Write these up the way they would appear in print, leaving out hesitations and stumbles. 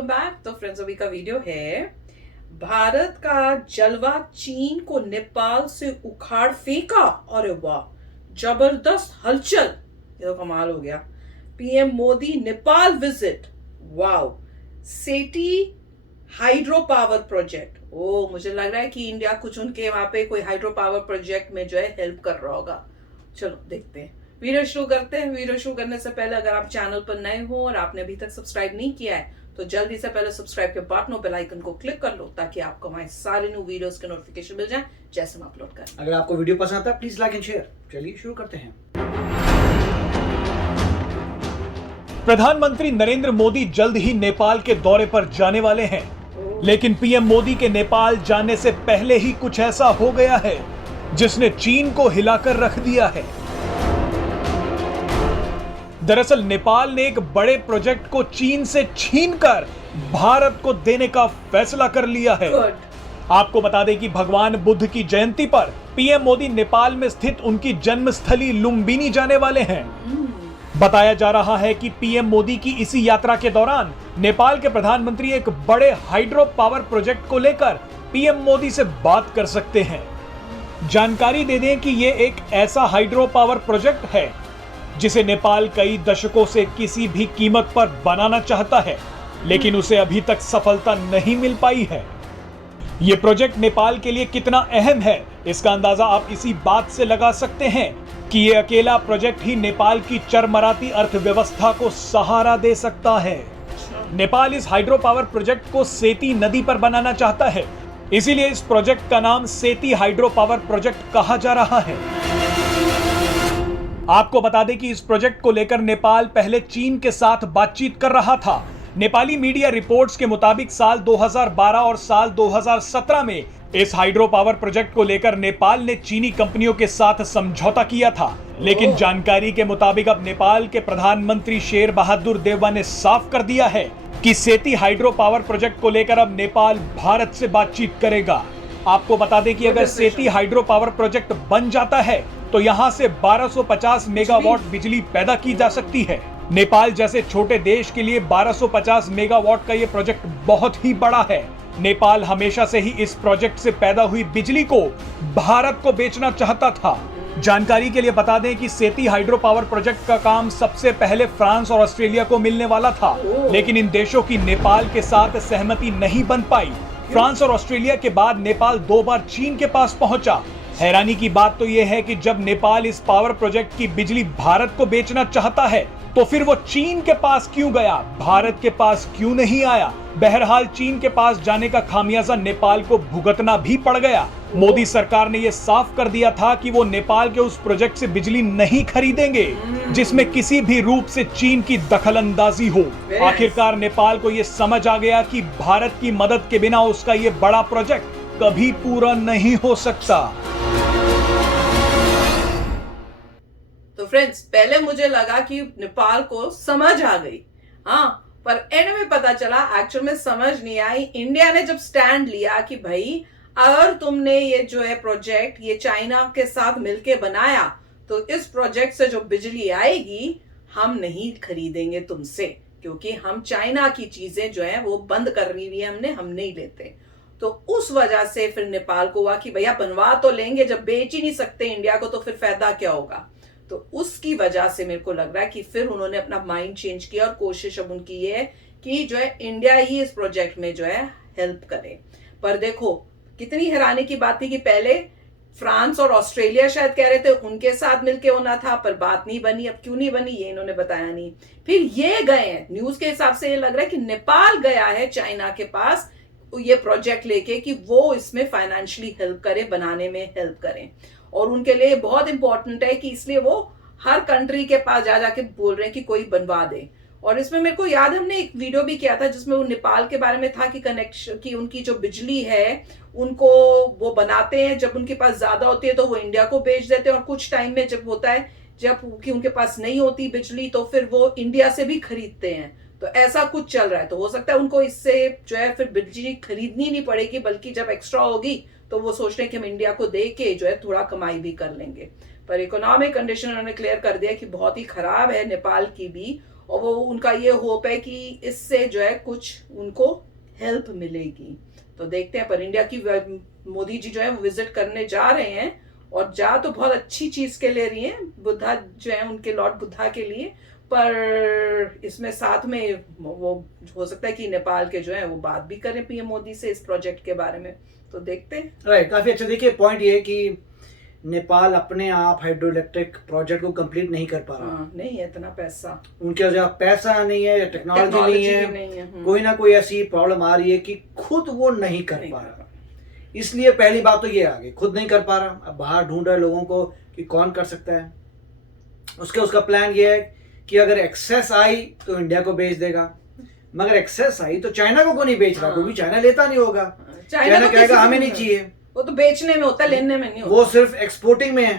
Welcome back. तो friends, अभी का वीडियो है भारत का जलवा चीन को नेपाल से उखाड़ फेंका। अरे वाह, जबरदस्त हलचल। ये तो कमाल हो गया। PM Modi Nepal visit. Wow. Seti hydro power project. ओ, मुझे लग रहा है कि इंडिया कुछ उनके वहां पे कोई हाइड्रो पावर प्रोजेक्ट में जो है हेल्प कर रहा होगा। चलो देखते हैं, वीडियो शुरू करते हैं। वीडियो शुरू करने से पहले अगर आप चैनल पर नए हो और आपने अभी तक सब्सक्राइब नहीं किया है तो जल्दी से पहले सब्सक्राइब के बटन और बेल आइकन को क्लिक कर लो ताकि आपको हमारे सारे न्यू वीडियोस के नोटिफिकेशन मिल जाए जैसे हम अपलोड करें। अगर आपको वीडियो पसंद आता है प्लीज लाइक एंड शेयर। चलिए शुरू करते हैं। प्रधानमंत्री नरेंद्र मोदी जल्द ही नेपाल के दौरे पर जाने वाले हैं, लेकिन पीएम मोदी के नेपाल जाने से पहले ही कुछ ऐसा हो गया है जिसने चीन को हिलाकर रख दिया है। दरअसल नेपाल ने एक बड़े प्रोजेक्ट को चीन से छीनकर भारत को देने का फैसला कर लिया है। आपको बता दें कि भगवान बुद्ध की जयंती पर पीएम मोदी नेपाल में स्थित उनकी जन्मस्थली लुम्बिनी जाने वाले हैं। बताया जा रहा है कि पीएम मोदी की इसी यात्रा के दौरान नेपाल के प्रधानमंत्री एक बड़े हाइड्रो पावर प्रोजेक्ट को लेकर पीएम मोदी से बात कर सकते हैं। जानकारी दे दें कि यह एक ऐसा हाइड्रो पावर प्रोजेक्ट है जिसे नेपाल कई दशकों से किसी भी कीमत पर बनाना चाहता है, लेकिन उसे अभी तक सफलता नहीं मिल पाई है। यह प्रोजेक्ट नेपाल के लिए कितना अहम है, इसका अंदाजा आप इसी बात से लगा सकते हैं कि यह अकेला प्रोजेक्ट ही नेपाल की चरमराती अर्थव्यवस्था को सहारा दे सकता है। नेपाल इस हाइड्रो पावर प्रोजेक्ट को सेती नदी पर बनाना चाहता है, इसीलिए इस प्रोजेक्ट का नाम सेती हाइड्रो पावर प्रोजेक्ट कहा जा रहा है। आपको बता दें कि इस प्रोजेक्ट को लेकर नेपाल पहले चीन के साथ बातचीत कर रहा था। नेपाली मीडिया रिपोर्ट्स के मुताबिक साल 2012 और साल 2017 में इस हाइड्रो पावर प्रोजेक्ट को लेकर नेपाल ने चीनी कंपनियों के साथ समझौता किया था, लेकिन जानकारी के मुताबिक अब नेपाल के प्रधानमंत्री शेर बहादुर देउबा ने साफ कर दिया है कि सेती हाइड्रो पावर प्रोजेक्ट को लेकर अब नेपाल भारत से बातचीत करेगा। आपको बता दें कि अगर सेती हाइड्रो पावर प्रोजेक्ट बन जाता है तो यहां से 1250 मेगावाट बिजली पैदा की जा सकती है। नेपाल जैसे छोटे देश के लिए 1250 मेगावाट का यह प्रोजेक्ट बहुत ही बड़ा है। नेपाल हमेशा से ही इस प्रोजेक्ट से पैदा हुई बिजली को भारत को बेचना चाहता था। जानकारी के लिए बता दें कि सेती हाइड्रो पावर प्रोजेक्ट का काम सबसे पहले फ्रांस और ऑस्ट्रेलिया को मिलने वाला था, लेकिन इन देशों की नेपाल के साथ सहमति नहीं बन पाई। फ्रांस और ऑस्ट्रेलिया के बाद नेपाल 2 बार चीन के पास पहुंचा। हैरानी की बात तो यह है कि जब नेपाल इस पावर प्रोजेक्ट की बिजली भारत को बेचना चाहता है तो फिर वो चीन के पास क्यों गया, भारत के पास क्यों नहीं आया। बहरहाल चीन के पास जाने का खामियाजा नेपाल को भुगतना भी पड़ गया। मोदी सरकार ने यह साफ कर दिया था कि वो नेपाल के उस प्रोजेक्ट से बिजली नहीं खरीदेंगे जिसमें किसी भी रूप से चीन की दखलंदाजी हो। आखिरकार नेपाल को यह समझ आ गया कि भारत की मदद के बिना उसका यह बड़ा प्रोजेक्ट कभी पूरा नहीं हो सकता। तो फ्रेंड्स, पहले मुझे लगा कि नेपाल को समझ आ गई, हाँ, पर एंड में पता चला एक्चुअल में समझ नहीं आई। इंडिया ने जब स्टैंड लिया कि भाई अगर तुमने ये जो है प्रोजेक्ट ये चाइना के साथ मिलके बनाया तो इस प्रोजेक्ट से जो बिजली आएगी हम नहीं खरीदेंगे तुमसे, क्योंकि हम चाइना की चीजें जो है वो बंद करनी हुई है हम नहीं लेते। तो उस वजह से फिर नेपाल को हुआ कि भैया बनवा तो लेंगे, जब बेच ही नहीं सकते इंडिया को तो फिर फायदा क्या होगा। तो उसकी वजह से मेरे को लग रहा है कि फिर उन्होंने अपना माइंड चेंज किया और कोशिश अब उनकी ये है कि जो है इंडिया ही इस प्रोजेक्ट में जो है हेल्प करे। पर देखो कितनी हैरानी की बात थी कि पहले फ्रांस और ऑस्ट्रेलिया शायद कह रहे थे उनके साथ मिलके होना था, पर बात नहीं बनी। अब क्यों नहीं बनी ये इन्होंने बताया नहीं। फिर ये गए हैं, न्यूज के हिसाब से ये लग रहा है कि नेपाल गया है चाइना के पास ये प्रोजेक्ट लेके कि वो इसमें फाइनेंशियली हेल्प करे, बनाने में हेल्प करें। और उनके लिए बहुत इंपॉर्टेंट है कि इसलिए वो हर कंट्री के पास जा जाके बोल रहे हैं कि कोई बनवा दे। और इसमें मेरे को याद, हमने एक वीडियो भी किया था जिसमें वो नेपाल के बारे में था कि कनेक्शन की उनकी जो बिजली है उनको वो बनाते हैं, जब उनके पास ज्यादा होती है तो वो इंडिया को बेच देते हैं, और कुछ टाइम में जब होता है जब कि उनके पास नहीं होती बिजली तो फिर वो इंडिया से भी खरीदते हैं। तो ऐसा कुछ चल रहा है। तो हो सकता है उनको इससे जो है फिर बिजली खरीदनी नहीं पड़ेगी, बल्कि जब एक्स्ट्रा होगी तो वो सोच रहे हैं कि हम इंडिया को दे के जो है थोड़ा कमाई भी कर लेंगे। पर इकोनॉमिक कंडीशन उन्होंने क्लियर कर दिया कि बहुत ही खराब है नेपाल की भी, और वो उनका ये होप है कि इससे जो है कुछ उनको हेल्प मिलेगी। तो देखते हैं, पर इंडिया की मोदी जी जो है वो विजिट करने जा रहे हैं, और जा तो बहुत अच्छी चीज के ले रही हैं, बुद्धा जो है उनके लॉर्ड बुद्धा के लिए, पर इसमें साथ में वो हो सकता है कि नेपाल के जो है वो बात भी करें पीएम मोदी से इस प्रोजेक्ट के बारे में। तो देखते हैं। राइट, काफी अच्छा। देखिए पॉइंट ये है कि नेपाल अपने आप हाइड्रो इलेक्ट्रिक प्रोजेक्ट को कंप्लीट नहीं कर पा रहा। नहीं है इतना पैसा, उनके पास पैसा नहीं है या टेक्नोलॉजी नहीं है, कोई ना कोई ऐसी प्रॉब्लम आ रही है कि खुद वो नहीं कर पा रहा। इसलिए पहली बात तो ये आ गई, खुद नहीं कर पा रहा, अब बाहर ढूंढ रहे लोगों को कि कौन कर सकता है। उसका प्लान ये है कि अगर एक्सेस आई तो इंडिया को बेच देगा, मगर एक्सेस आई तो चाइना को नहीं बेच रहा, क्योंकि चाइना लेता नहीं होगा। चाइना कहेगा हमें नहीं चाहिए, वो तो बेचने में होता है, लेने में नहीं होता। वो सिर्फ एक्सपोर्टिंग में है।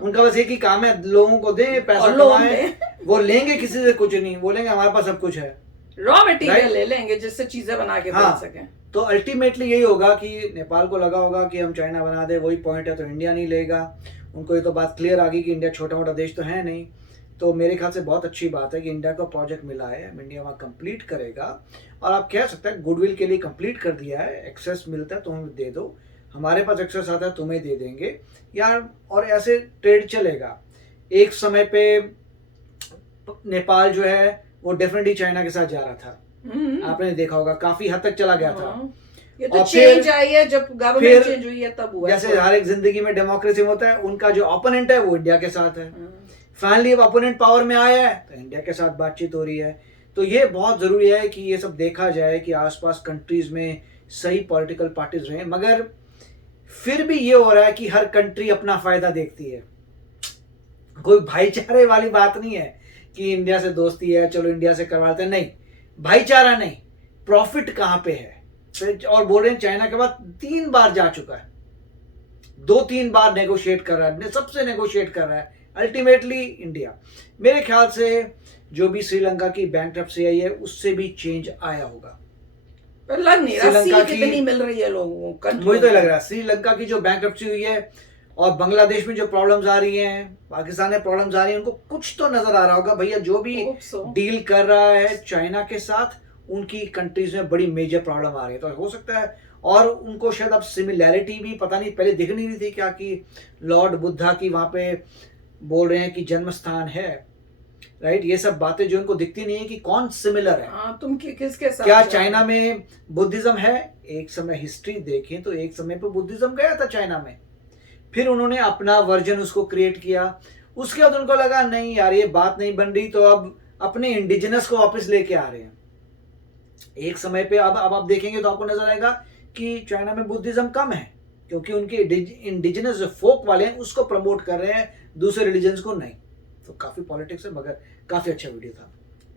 उनका बस एक ही काम है, लोगों को दे, पैसा कमाए, वो लेंगे किसी से कुछ नहीं, बोलेंगे हमारे पास सब कुछ है, रॉ मटेरियल ले लेंगे जिससे चीजें बना के बेच सकें। तो अल्टीमेटली यही होगा कि नेपाल को लगा होगा कि हम चाइना बना दे, वही पॉइंट है, तो इंडिया नहीं लेगा। उनको ये तो बात क्लियर आ गई कि इंडिया छोटा मोटा देश तो है नहीं। तो मेरे ख्याल से बहुत अच्छी बात है कि इंडिया को प्रोजेक्ट मिला है, इंडिया वहाँ कंप्लीट करेगा, और आप कह सकते हैं गुडविल के लिए कंप्लीट कर दिया है। एक्सेस मिलता है तो हमें दे दो, हमारे पास एक्सेस आता है तुम्हें दे देंगे यार, और ऐसे ट्रेड चलेगा। एक समय पे नेपाल जो है वो डेफिनेटली चाइना के साथ जा रहा था, आपने देखा होगा, काफी हद तक चला गया था। ये तो चेंज आई है, जब गवर्नमेंट चेंज हुई है तब हुआ। जैसे हर एक जिंदगी में डेमोक्रेसी में होता है, उनका जो ओपोनेंट है वो इंडिया के साथ है। फाइनली अब ओपोनेंट पावर में आया है तो इंडिया के साथ बातचीत हो रही है। तो ये बहुत जरूरी है कि ये सब देखा जाए कि आसपास कंट्रीज में सही पॉलिटिकल पार्टीज रहे, मगर फिर भी ये हो रहा है कि हर कंट्री अपना फायदा देखती है। कोई भाईचारे वाली बात नहीं है कि इंडिया से दोस्ती है चलो इंडिया से करवाते हैं, नहीं, भाईचारा नहीं, प्रॉफिट कहां पे है। और बोल रहे हैं चाइना के बाद 3 बार जा चुका है, 2-3 बार नेगोशिएट कर रहा है, सबसे नेगोशिएट कर रहा है, अल्टीमेटली इंडिया। मेरे ख्याल से जो भी श्रीलंका की बैंकरप्सी आई है उससे भी चेंज आया होगा। पर लग नहीं रहा सी कितनी मिल रही है लोगों को, मुझे तो लग रहा है श्रीलंका की जो बैंकरप्सी हुई है और बांग्लादेश में जो प्रॉब्लम्स आ रही हैं, पाकिस्तान में प्रॉब्लम्स आ रही हैं, उनको कुछ तो नजर आ रहा होगा भैया जो भी डील कर रहा है चाइना के साथ, उनकी कंट्रीज में बड़ी मेजर प्रॉब्लम आ रही है। तो हो सकता है, और उनको शायद अब सिमिलैरिटी भी पता नहीं, पहले दिख नहीं रही थी क्या कि लॉर्ड बुद्धा की वहां पे बोल रहे हैं कि जन्म स्थान है, राइट। ये सब बातें जो उनको दिखती नहीं है कि कौन सिमिलर है। तुम किसके साथ, क्या चाइना में बुद्धिज्म है? एक समय हिस्ट्री देखें तो एक समय पे बुद्धिज्म गया था चाइना में, फिर उन्होंने अपना वर्जन उसको क्रिएट किया, उसके बाद उनको लगा नहीं यार ये बात नहीं बन रही, तो अब अपने इंडिजिनस को वापस लेके आ रहे हैं। एक समय पे अब आप देखेंगे तो आपको नजर आएगा कि चाइना में बुद्धिज्म कम है, क्योंकि उनके इंडिजिनस जो फोक वाले हैं उसको प्रमोट कर रहे हैं, दूसरे रिलीजन्स को नहीं। तो काफी पॉलिटिक्स है, मगर काफी अच्छा वीडियो था।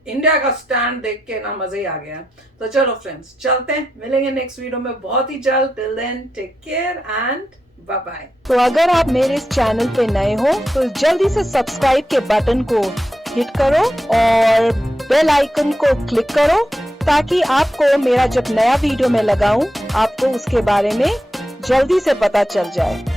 इंडिया का स्टैंड देख के ना मजा ही आ गया। तो चलो फ्रेंड्स चलते हैं, मिलेंगे नेक्स्ट वीडियो में बहुत ही जल्द। Till then take care and bye bye. तो अगर आप मेरे इस चैनल पे नए हो तो जल्दी से सब्सक्राइब के बटन को हिट करो और बेल आइकन को क्लिक करो, ताकि आपको मेरा जब नया वीडियो मैं लगाऊं आपको उसके बारे में जल्दी से पता चल जाए।